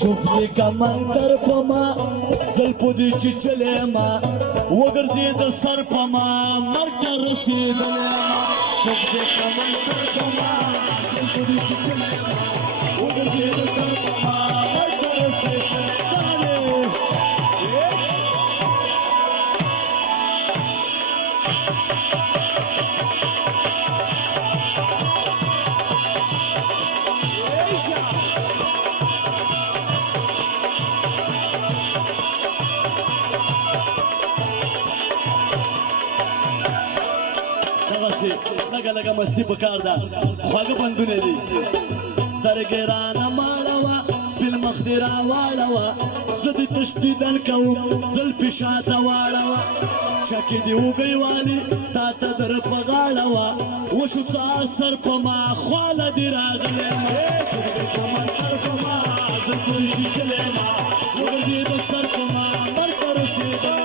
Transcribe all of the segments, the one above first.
چوپ دی کمندر پا ما زلپو دی چی چلے ما وگرزید سر پا ما مرگ رسید لیما چوپ دی کمندر پا ما زلپو دی چی چلے ما وگرزید سر پا ما مرگ رسید لگا لگا مستی پکار دا خواږه بندونه دي سترګې رانه ماړوه سپین مخ دې راواړوه زه دې تشدیدن کوم زلفې شاته واړوه چکې دې وږی والي تا ته در په غاړه وه وشو څه اثر په ما خواله دې راغلی کمندر په ما زلفو دې چیچلی ما وګرځېد سر په ما مرګ ته رسېدم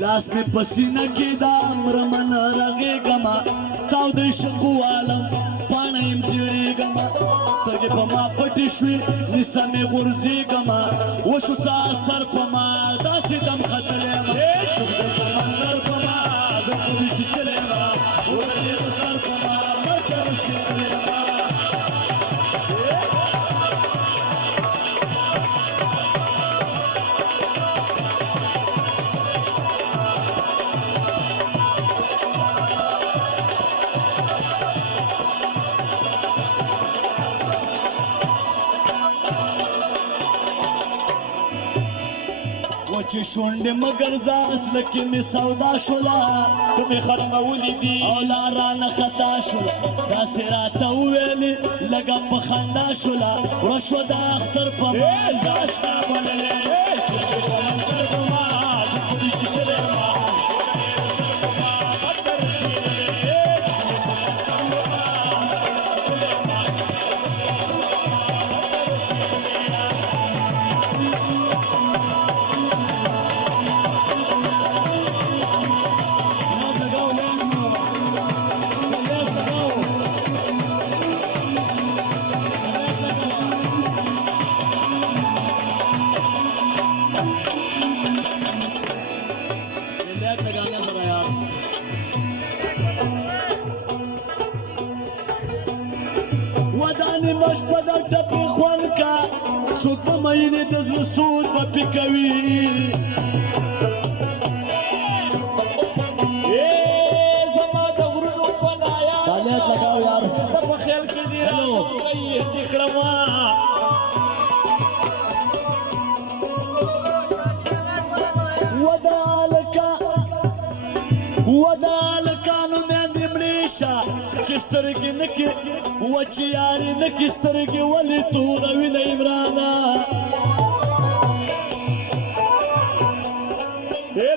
لاس می پسینه کې دا مرمن رغېږمه تاو د شګو عالم پاڼه یم زیړېږمه سترګې په ما پټې شوې نیسه مې غورځېږمه وشو څه اثر په ما داسې دم ختلی یم چوپ د کمندر په ما زلفو دې چیچلی یم ورغېد سر په ما مرګ ته رسېدلی یم چې شونډې مګر ځاس لکې مې سودا شوله ته مې ختمولي دي او لار رانه خطا شوله داسې راته وویلې لږه په خندا شوله وړه شوه د اختر په ما زه اشنا بللی چې کمندر په ما زلفو دې چیچلی ما ودانې مش په در ټپې خوند کا څوک په مینې د زړه سود به پې کوي زما د غرونو پنایا ته په خیال کې دې راغلی دې کړمه ودا هلکانو میندې مړې شه چې سترګې نه کې وچې یارې نه کې سترګې ولې توروینه عمرانه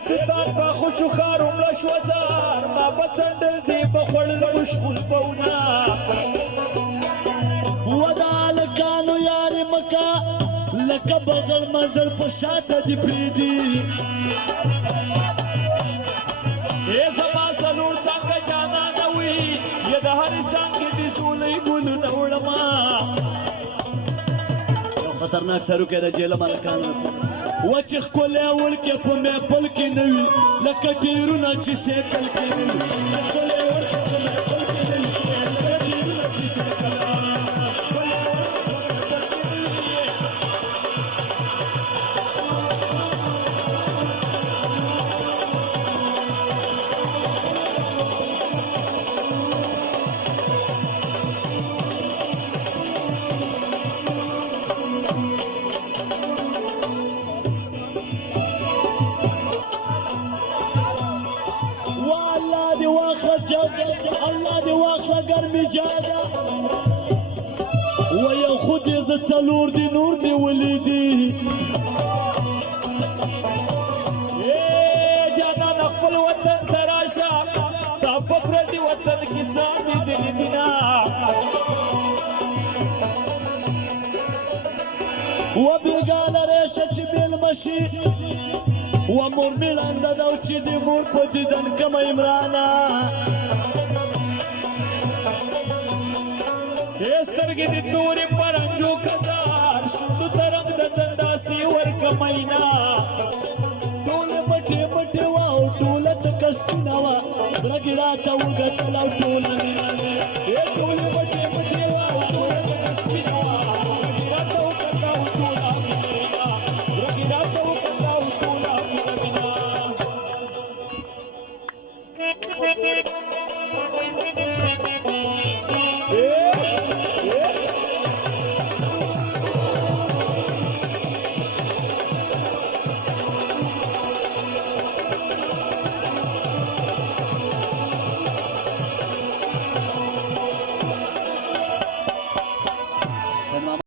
ته تا پاخو شو ښار ومړه شوه زار ما به څنډل دې به خوړل موږ خوشبونه ودا هلکانو یارې مکه لکه بغل منظر په شاته دې پرېږدي زما څلور څانګه جانانه وي یا د هرې څانګې دې سولۍ ګلونه وړمه یو خطرناک سروکی د جیله ملکانو وچې ښکلی وړکې په میپل کې نه وي لکه ټیرونه چې سیکل کې نه وي الله دې واخله ګرمې جاده ویو خود یې زه څلور دي نور دې ولیدي جانانه किस्सा मी दिली दिना وبقال ريشة بالمشي ومرمي عند دوتشي دي مور بديدا كما يمرانا سترګې د تورې پرنجو کزار شوندو ترنګ د دنداسي ورکمینا ټوله مټې مټې وا او ټوله تکسپینا وا برګړه تا وګټل او ټوله